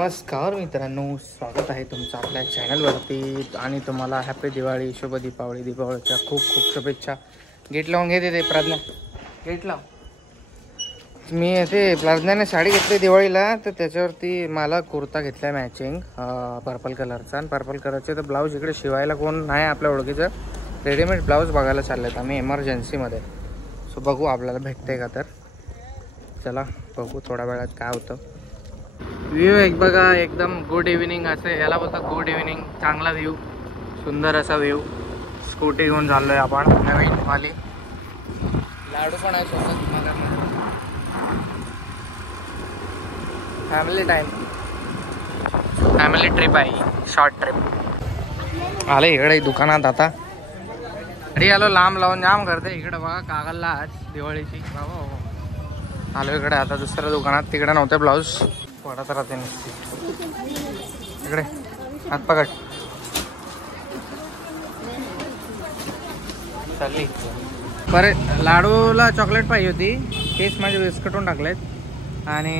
नमस्कार मित्रांनो, स्वागत आहे तुमचं आपल्या चॅनलवरती आणि तुम्हाला हॅपी दिवाळी, शुभ दीपावली. दीपावलीच्या खूप खूप शुभेच्छा. गेट लावून घेते ते प्रज्ञा, गेट लाव. मी ते प्रज्ञाने साडी घेतली दिवाळीला, तर त्याच्यावरती मला कुर्ता घेतला मॅचिंग पर्पल कलरचा. आणि पर्पल कलरचे तर ब्लाऊज इकडे शिवायला कोण नाही आपल्या ओळखीचं. रेडीमेड ब्लाऊज बघायला चाललेत आम्ही एमर्जन्सीमध्ये. सो बघू आपल्याला भेटते का, तर चला बघू थोड्या वेळात काय होतं. व्ह्यू एक बघा, एकदम गुड इव्हिनिंग असे याला बोलतात. गुड इव्हिनिंग, चांगला व्ह्यू, सुंदर असा व्ह्यू. स्कूटी घेऊन चाललोय आपण नवीन वाली. लाडू पण आहे सोबत. फॅमिली टाइम, फॅमिली ट्रिप आहे, शॉर्ट ट्रिप. आले इकडे दुकानात आता. घरी आलो, लांब लावून जाम करते इकडे बघा. कागलला आज दिवाळीची बाबा. आलो इकडे आता दुसऱ्या दुकानात. तिकडे नव्हते ब्लाऊज, पडत राहते नुसती. इकडे हात पकड चालली. बरं, लाडूला चॉकलेट पाहिजे होती, केस माझे विस्कटून टाकलेत. आणि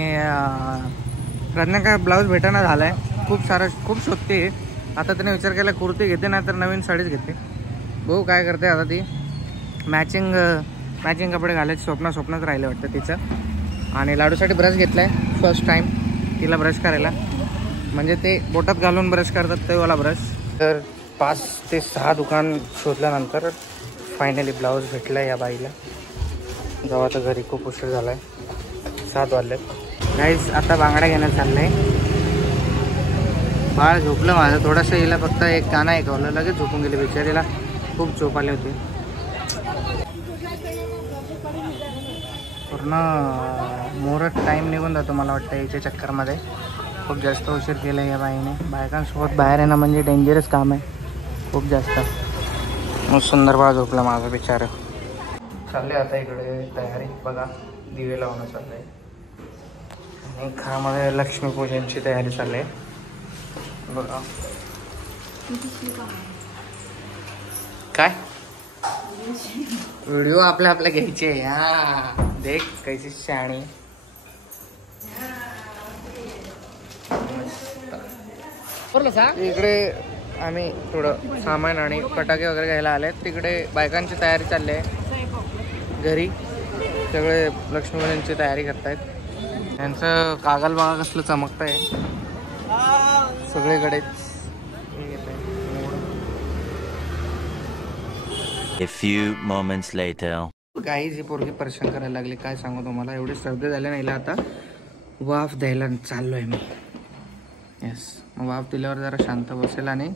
प्रज्ञा काय ब्लाऊज भेटाना झालाय. खूप शोधते. आता त्याने विचार केला कुर्ती घेते, नाही तर नवीन साडीच घेते. भाऊ काय करते आता ती. मॅचिंग कपडे घालायचे स्वप्नच राहिले वाटतं तिचं. आणि लाडूसाठी ब्रश घेतलाय फर्स्ट टाइम तिला ब्रश करायला. म्हणजे ते बोटात घालून ब्रश करतात ते वाला ब्रश. तर 5 ते 6 दुकान शोधल्यानंतर फायनली ब्लाऊज भेटला या बाईला. जेव्हा तर घरी खूप उशीर झाला आहे, 7 वाजलेत. गाईज आता बांगड्या घेण्यात चाललंय. बाळ झोपलं माझं थोडंसं. हिला फक्त एक गाणं ऐकवलं, लगेच झोपून गेली बिचारीला. खूप झोप आले होते. पूर्ण मोरत टाईम निघून जातो मला वाटतं याच्या चक्करमध्ये. खूप जास्त उशीर केला या बाईने. बायकांसोबत बाहेर येणं म्हणजे डेंजरस काम आहे खूप जास्त. मग सुंदर बाळ झोपला माझं बिचारं. चालले आता इकडे तयारी बघा, दिवे लावणं चाललं आहे. आणि घरामध्ये लक्ष्मीपूजनची तयारी चालली आहे बघा. काय व्हिडिओ आपल्या घ्यायचे. हा देख कैसी शाणी. इकडे आम्ही थोडं सामान आणि फटाके वगैरे घ्यायला आले. तिकडे बायकांची तयारी चालली आहे. घरी सगळे लक्ष्मीपूजनची तयारी करतायत. त्यांचं कागल बघा कसलं चमकत आहे सगळीकडेच. A few moments later. Guys ही पोरगी परेशान करायला लागली, काय सांगू तुम्हाला. एवढे सर्दी झाले नाही. आता वाफ द्यायला चाललोय मी. येस, वाफ दिल्यावर जरा शांत बसेल आणि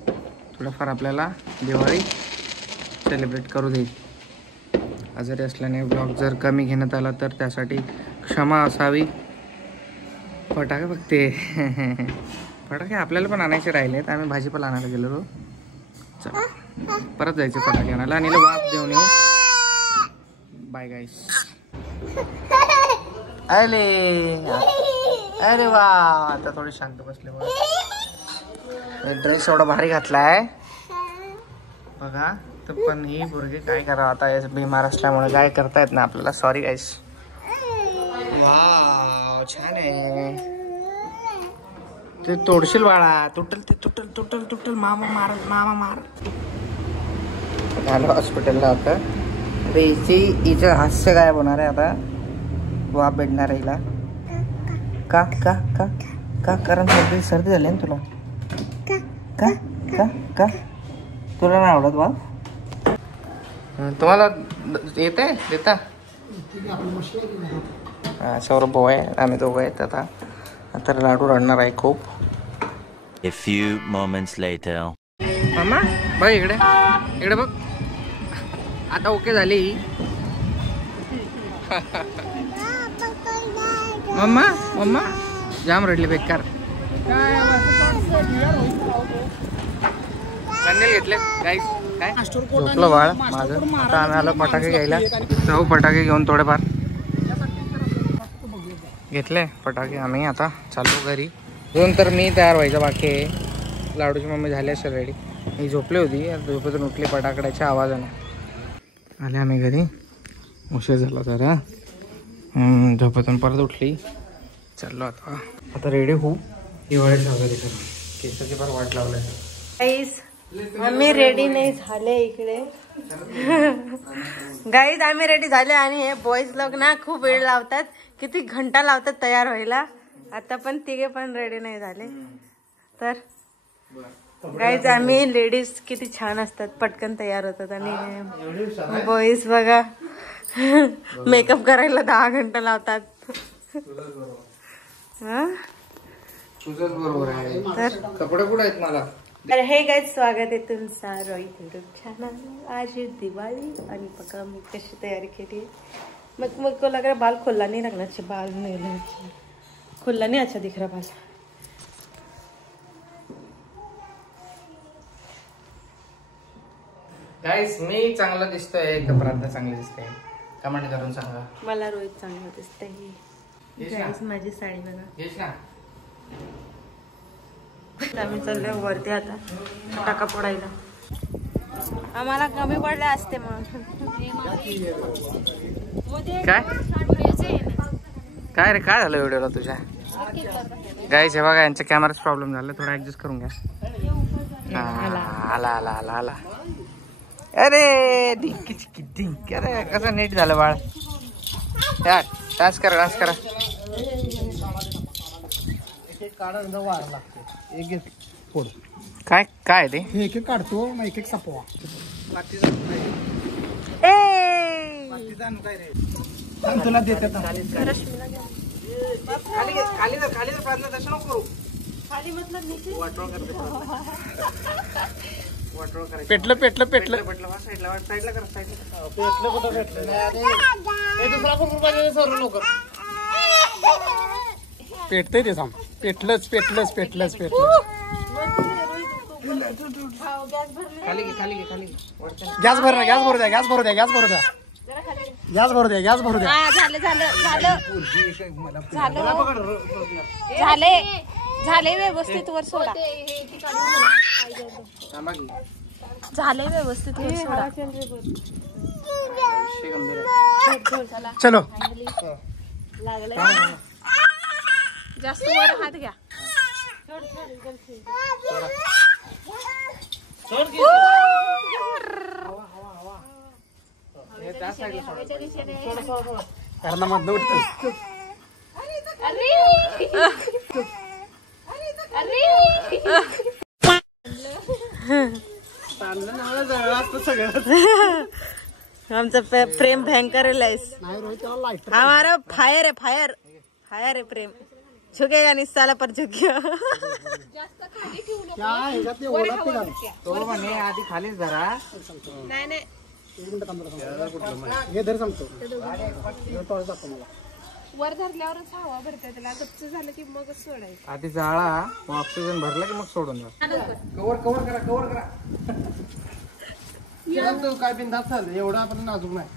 थोडंफार आपल्याला दिवाळी सेलिब्रेट करू देईल. आजारी असल्याने ब्लॉग जर कमी घेण्यात आला तर त्यासाठी क्षमा असावी. फटाके बघते. फटाके आपल्याला पण आणायचे राहिलेत. आम्ही भाजीपाला आणायला गेलो. चला परत जायचे फटाके आणायला आणि वाफ देऊन येऊ. बाय गाईस. अरे वा, आता थोडी शांत बसले. ड्रेस एवढा भारी घातलाय बघा. तर पण ही पोरगी काय करावं आता, बिमार असल्यामुळे काय करता येत ना आपल्याला. सॉरी गाईस. वाव छान आहे. ते तोडशील बाळा, तुटल. मामा मार. आलो हॉस्पिटलला आता. हिचं हास्य गायब होणार आहे आता. वाफ भेटणार आहे हिला. का कारण सर्दी झाली ना तुला. का तुला नाही आवडत वाफ. तुम्हाला येते देता. सौरभ भाऊ आहे, आम्ही दोघं आहेत. आता लाडू रडणार आहे खूप. A few moments later. मामा बघ इकडे बघ. आता ओके झाली. मम्मा जाम रडले बेकार. कंदील घेतले गाईस. काय झोपलं बाळ माझं. आता आम्ही आलो फटाके घ्यायला. जाऊ फटाके घेऊन थोडेफार घेतले फटाके. आम्ही आता चाललो घरी. दोन तर मी तयार व्हायचं बाकी आहे. लाडूची मम्मी झाली असेल रेडी. ही झोपली होती, झोपेतून उठली फटाकड्याच्या आवाजाने. आले आम्ही घरी. उशीर झाला जरा. झोपेतून परत उठली. चाललो आता रेडी होऊ. दिवाळीच्या वगैरे करून केसाची फार वाट लावलाय. गाईज आम्ही रेडी नाही झाले इकडे. गाईज आम्ही रेडी झाले आणि हे बॉईज लोक ना खूप वेळ लावतात, किती घंटा लावतात तयार व्हायला. आता पण तिघे पण रेडी नाही झाले. तर गाईज आम्ही लेडीज किती छान असतात, पटकन तयार होतात आणि बॉईज बघा मेकअप करायला 10 घंटा लावतात. तुझंच बरोबर आहे. तर कपडे कुठे आहेत मला? तर हे गाईज स्वागत आहे तुमचा रोहित युट्यूब चॅनल. आज दिवाळी आणि बघा मी कशी तयारी केली. मग को लग रहा बाल खुला नहीं रखना चाहिए, बाल नहीं खुला नहीं अच्छा दिख रहा बाल. गाईस मी चांगला दिसतोय का प्रार्थना चांगली दिसते? कमेंट करून सांगा. मला रोहित चांगला दिसतंय. गाईस माझी साडी बघा. येस ना. आम्ही चाललोय वरती आता टाका फोडायला. आम्हाला कमी पडले असते मग. काय काय रे काय झालं व्हिडिओला तुझ्या? गाईस हे बघा यांच्या कॅमेराच प्रॉब्लेम झाला, थोडा ऍडजस्ट करून घ्या. आला आला आला आला. अरे डिंकी चिकी डिंकी. अरे कसं नीट झालं बाळ. यार डान्स करा डान्स करा. काय काय ते एक एक काढतो मग एक एक सापवा. तुला देतात खाली खाली तसं नको करू. पेटलं पेटलं पेटलं पेटलं. साईडला साईडला करा साईडला. पेटलं कुठं पेटलं नाही. दुसरा पण रुपये सर लवकर पेटतंय ते सांग. पेटलंच पेटलंच पेटलंच पेटलं. खाली घे खाली घे खाली. गॅस भर ना. गॅस भरू द्या. गॅस भरू द्या. गॅस भरू द्या. गॅस भरू द्या. गॅस भरू द्या. झालं झालं झालं झाले झाले व्यवस्थित वर सोडा. झाले व्यवस्थित वर सोडा. चलो जास्त वर हात घ्या. कर्णामधनं उठतो. आमचं प्रेम भयंकर आहे. हमारा फायर है फायर. फायर है प्रेम. झुकेगा नहीं साला पर झुकेगा. तो म्हणे आधी खालीच धरा. नाही नाही हे धर सांगतो मला. वर धरल्यावरच हवा भरते त्याला. गच्च झालं की मग सोडायचं. आधी जाळा मग ऑक्सिजन भरला की मग सोडून द्या. कवर कवर करा कवर करा. काय बिंदास चाललं. एवढं आपण नाजूक नाही.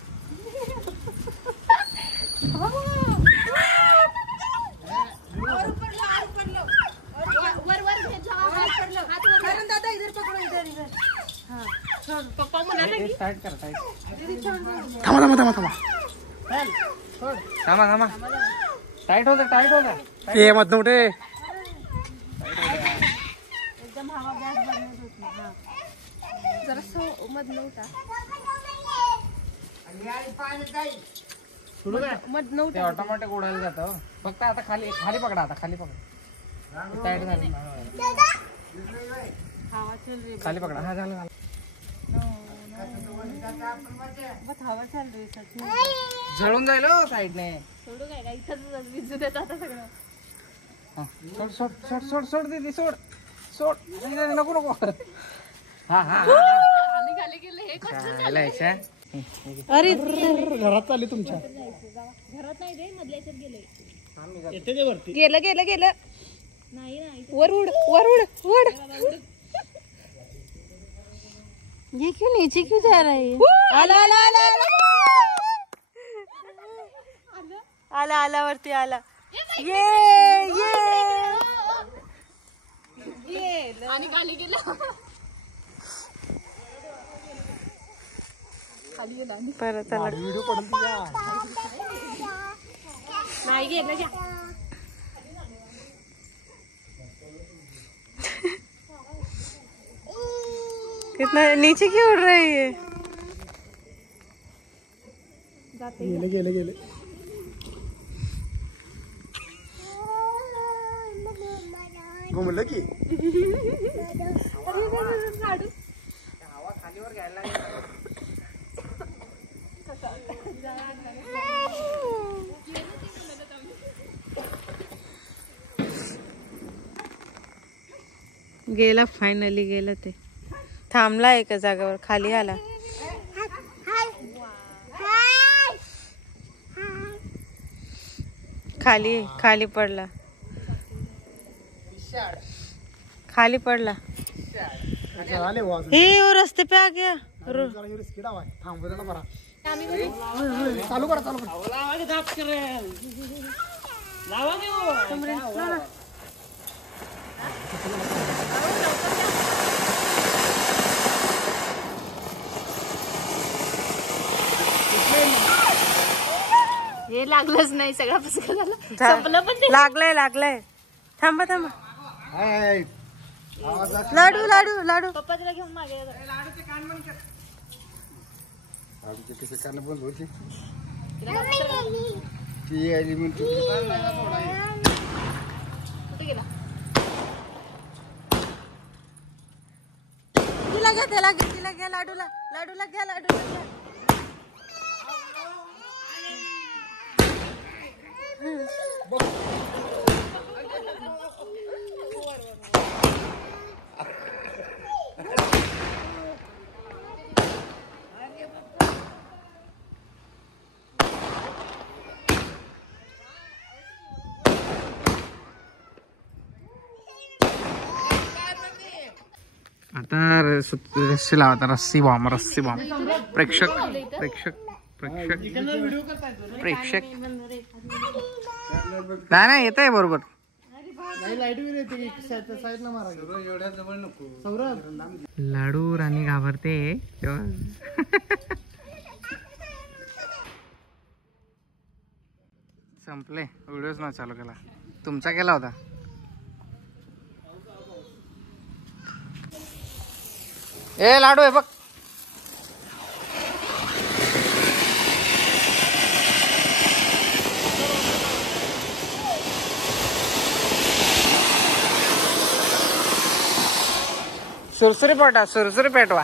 स्टार्ट करा. थांबा थांबा थांबा थांबा. थांबा थांबा. टाईट होतं टाईट होतं. हे मधनं उठे. एकदम हवा गॅस भरण्यात होत नाही. जरा मधलं उठा. मधनं ते उठा. ऑटोमॅटिक उडायला जातं. फक्त आता खाली खाली पकडा. आता खाली पकडा. टाईट झाली. हवा चल रही. खाली पकडा. हा झालं झालं. बहुत हवा चाल रही सच. जळून जाईल हो साईडने. सोडू काय इथंच विजू देत आता सगळं. सोड सोड सोड सोड सोड दीदी सोड सोड. नको नको. हा हा आणि खाली गेले हे चालायचं. अरे घरात चालली तुमच्या. घरात नाही रे मधल्याच्यात गेले. येते ते वरती. गेलं गेलं गेलं. नाही नाही वर उड वर उड उड. ये क्यों नीचे क्यों जा रहा है? आला आला आला आला आला वरती आला. ये आणि खाली गेला. परत आला. व्हिडिओ पडून तुझ्या. नाही गेलं घ्या. कितना नीचे क्यों उड़ रही है? गेले घुमलं की हवा खालीवर घ्यायला गेला, फायनली गेला. ते थांबला एका जागेवर, खाली आला. खाली पडला. हे वो रस्ते पे आ गया. चालू करा हे लागलंच नाही, सगळं पुस्तक झालं, संपलं पण ते. लागलंय. थांबा. लाडू पप्पा तिला घेऊन मागे ये. कुठे गेला? तिला घ्या लाडूला घ्या. आता रस्सी लावता. रस्सी बॉम्ब. प्रेक्षक नाही येत आहे बरोबर. लाडू राणी घाबरते संपले. व्हिडिओच ना चालू केला. तुमचा केला होता. ए लाडू आहे बघ. सुरसुरी पेटवा.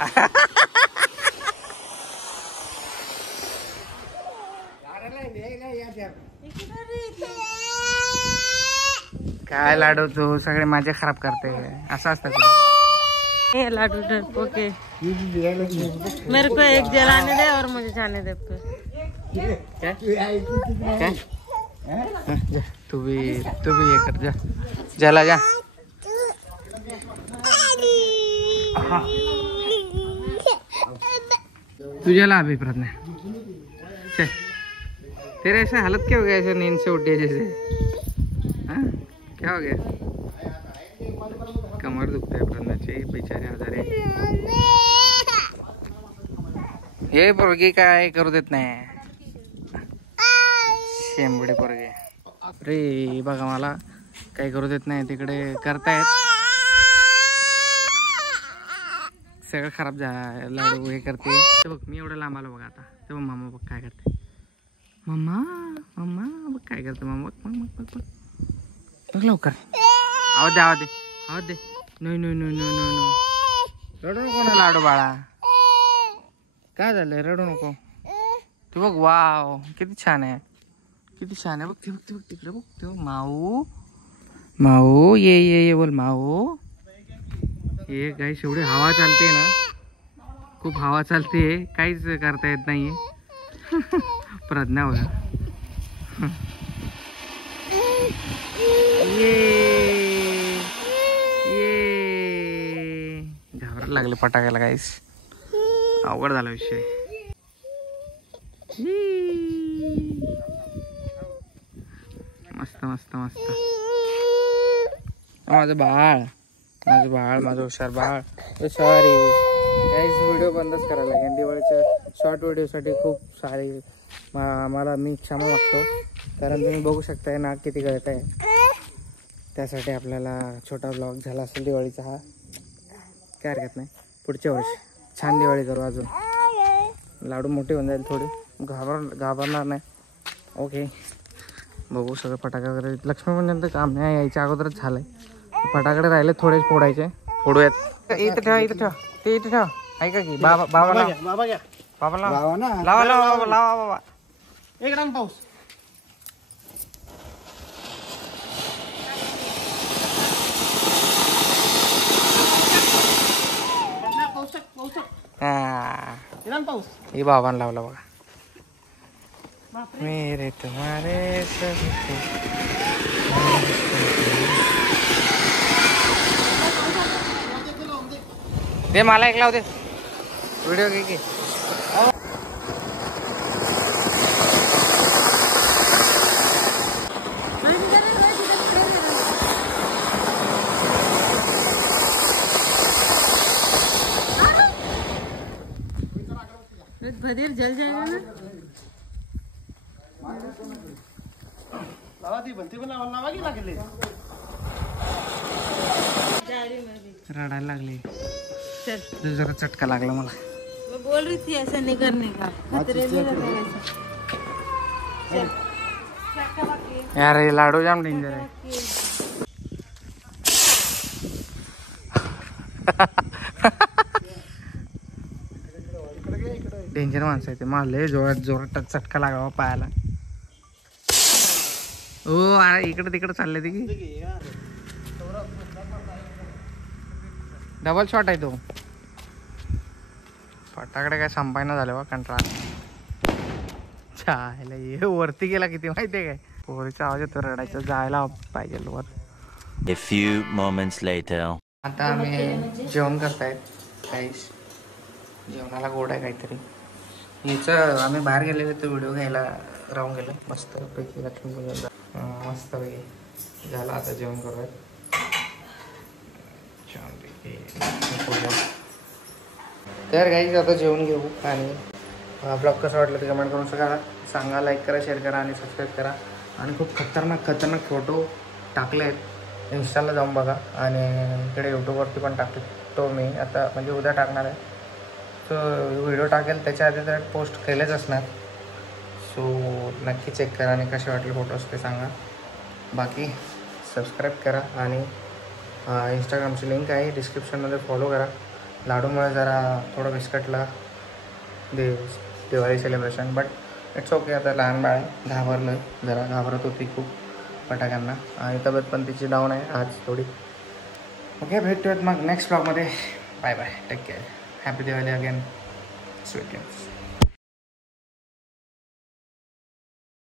काय लाडू तू सगळे माझे खराब करते. असं असतं ये लाडू डरपोक है. मेरे को एक जलाने दे और मुझे जाने दे. क्या? तू भी ये कर जा. जला जा. तू जला अभी प्रज्ञा. तेरे ऐसा हालत क्या हो गया? ऐसे नींद से उठे जैसे. हाँ क्या हो गया? कमर दुखता है प्रज्ञाचे. बेचारे आजारी. हे पोरगी काय करू देत नाही. शेंबुडे पोरगे. अरे बघा मला काही करू देत नाही. तिकडे करतायत. सगळं खराब झालं. लाडू हे करते. बघ मी एवढं लांब आलो बघा. आता तेव्हा मामा बघ काय करते. मम्मा बघ काय करते. मामा बघ लवकर. आवाज दे. नो रडू नको ना लाडू बाळा. काय झालंय? रडू नको. तू बघ. वाव किती छान आहे. बघ ते बघ तिकडे बघ. ते माऊ ये बोल माऊ. हे गाईस एवढी हवा चालते ना. खूप हवा चालते. काहीच करता येत नाहीये. प्रज्ञा बघा. घाबरायला लागले पटाकायला गाईस. अवघड झाला विषय. मस्त माझं बाळ माझं हुशार बाळ. सॉरी गाईस व्हिडिओ बंदच करायला लागेल. दिवाळीच्या शॉर्ट व्हिडिओसाठी खूप सारे मला मी क्षमा मागतो. कारण तुम्ही बघू शकताय नाक किती गळत आहे. त्यासाठी आपल्याला छोटा ब्लॉग झाला असेल दिवाळीचा. हा काय हरकत नाही. पुढच्या वर्षी छान दिवाळी करू अजून. लाडू मोठे होऊन जाईल थोडे, घाबरणार नाही. ओके बघू सगळं फटाके वगैरे. लक्ष्मीपूजनचं काम नाही यायच्या अगोदरच झालंय. फटाकडे राहिले थोडेच फोडायचे, फोडूयात. इथं ठेवा, इथं ठेवा, ते इथं ठेवा. ऐका की बाबा बाबा लावा लावा लावा लावा बाबा. एक राऊंड पाऊस. पाऊस हे बाबांना लावला बघा. मेरे तुम्हारे दे, मला एक लाव दे. व्हिडिओ घे की. भदेर जल जाएगा ना. लावा ती बनती पण लावा की लागले. रडायला लागली. चल जरा चटका लागला मला. मैं बोल रही थी ऐसा नहीं करने का. खतरे में रहता है ऐसा. यार हे लाडू जाम डेंजर आहे. डेंजर माणसं आहे ते. मला लय जोरात चटका लागावा पायाला. हो अरे इकडे तिकडे चालले ते की. डबल शॉट आहे तो. फटाकडे काय संपायना झाले बा. कंटाळा छायला हे वरती गेला किती माहितीये काय. पोरीचा आवाज येतो रडायचा. जायला पाहिजे वर. A few moments later. आता आम्ही जेवण करतायत. काहीच जेवणाला गोड आहे काहीतरी. हिचं आम्ही बाहेर गेलेलो तो व्हिडिओ घ्यायला राहून गेलो. मस्त पैकी लक्ष्मीपूजन मस्त पैकी झालं. आता जेवण करूयात. तर काहीच आता जेवण घेऊ. आणि ब्लॉग कसं वाटलं ते कमेंट करून सांगा. लाईक करा, शेअर करा आणि सबस्क्राईब करा. आणि खूप खतरनाक फोटो टाकले आहेत. इंस्टाला जाऊन बघा. आणि इकडे यूट्यूबवरती पण टाकतो मी आता, म्हणजे उद्या टाकणार आहे. सो व्हिडिओ टाकेल त्याच्या आधी तर पोस्ट केलेच असणार. सो नक्की चेक करा आणि कसे वाटले फोटोज ते सांगा. बाकी सबस्क्राईब करा. आणि इंस्टाग्रामची लिंक आहे डिस्क्रिप्शनमध्ये, फॉलो करा. लाडूमुळे जरा थोडं बिस्कटला Diwali celebration, but it's okay. आता लहान बाळ आहे, घाबरलं जरा, घाबरत होती खूप फटाक्यांना. आणि तब्येत पण तिची डाऊन आहे आज थोडी. ओके भेटूयात मग नेक्स्ट ब्लॉगमध्ये. Bye bye, take care. Happy Diwali again. Sweet dreams.